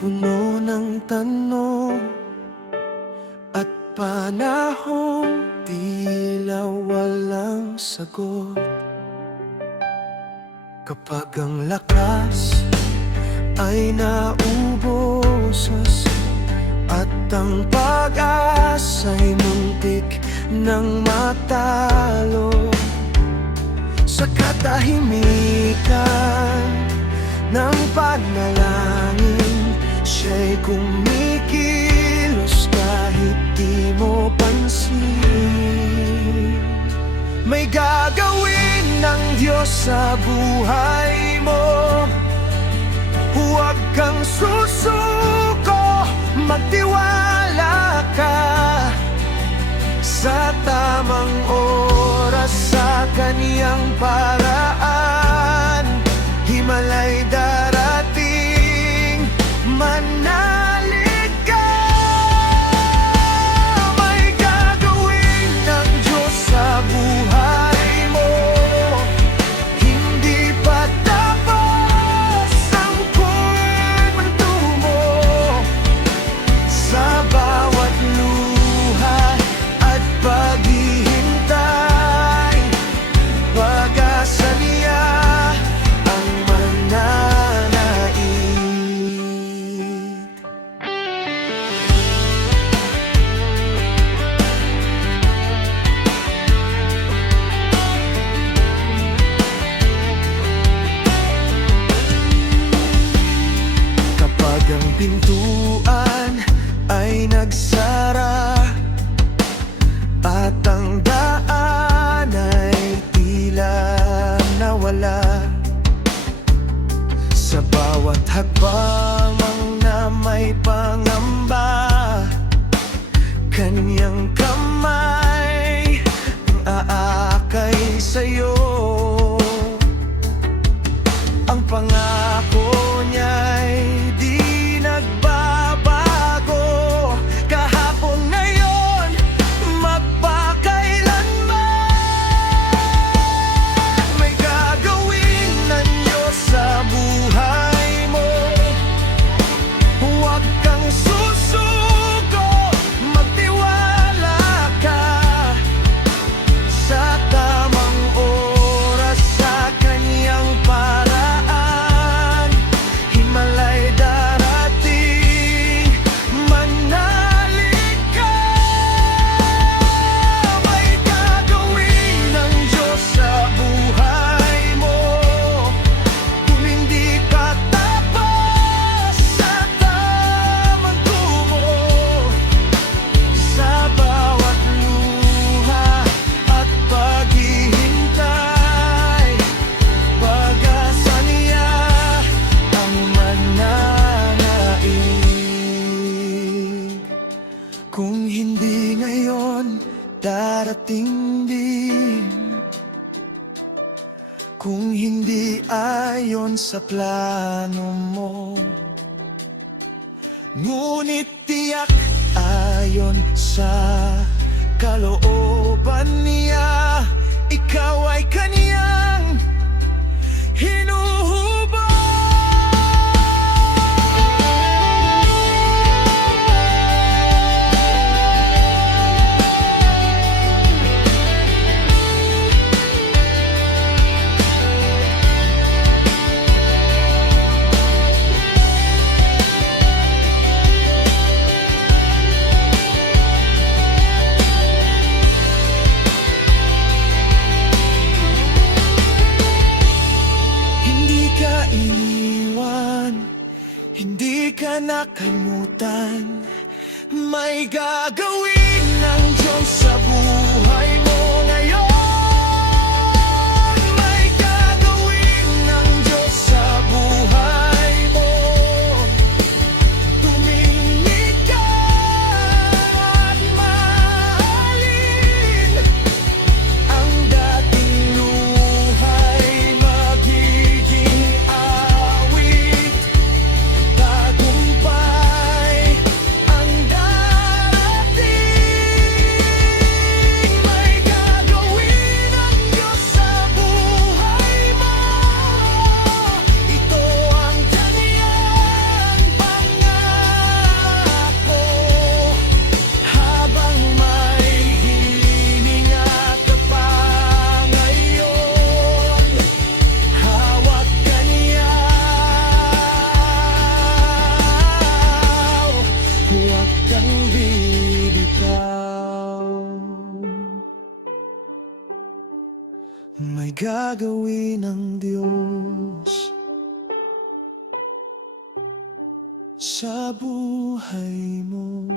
puno ng tanong at panahong tila walang sagot. Kapag ang lakas ay naubos at ang pag-asa'y muntik ng matalo, sa katahimikan ng panalangin, siya'y kumikilos kahit di mo pansin. May gagawin ng Diyos sa buhay mo. Huwag kang susuko, magtiwala ka sa tamang oras, sa kaniyang paraan. Himalay darating, manalig ka. May gagawin ng Diyos sa buhay mo. Hindi pa tapos ang kwento mo. Sa bawat luha at paghihintay, pag-asa niya ang mananaig. Kapag ang pintuan ay nagsara at ang daan ay tila nawala, sa bawat hakbang na may pangamba, kanyang kamay ang aakay sa'yo. Ang pangako niya'y di nagbabago, kahapon, ngayon, magpakailanman. May gagawin ng Diyos sa buhay mo. Huwag kang susuko, magtiwala ka sa tamang oras, sa kaniyang paraan. Himalay darating, manalig ka. May gagawin ng Diyos sa buhay mo. Kung hindi ka tapos sa tamang tumo, sa bawat luha at paghihintay, pag-asa niya ang mananaig. Kung hindi ngayon, darating din. Kung hindi ayon sa plano mo, ngunit tiyak ayon sa kalooban niya, ikaw ay kaniyang hinuhubog. Hindi ka iniwan, hindi ka nakalimutan. May gagawin ng Diyos sa buhay mo ngayon. May gagawin ng Diyos sa buhay mo. Tumingin ka at mahalin. Ang dating luha'y magiging awit. Tagumpay ang darating. May ay gagawin ng Diyos sa buhay mo.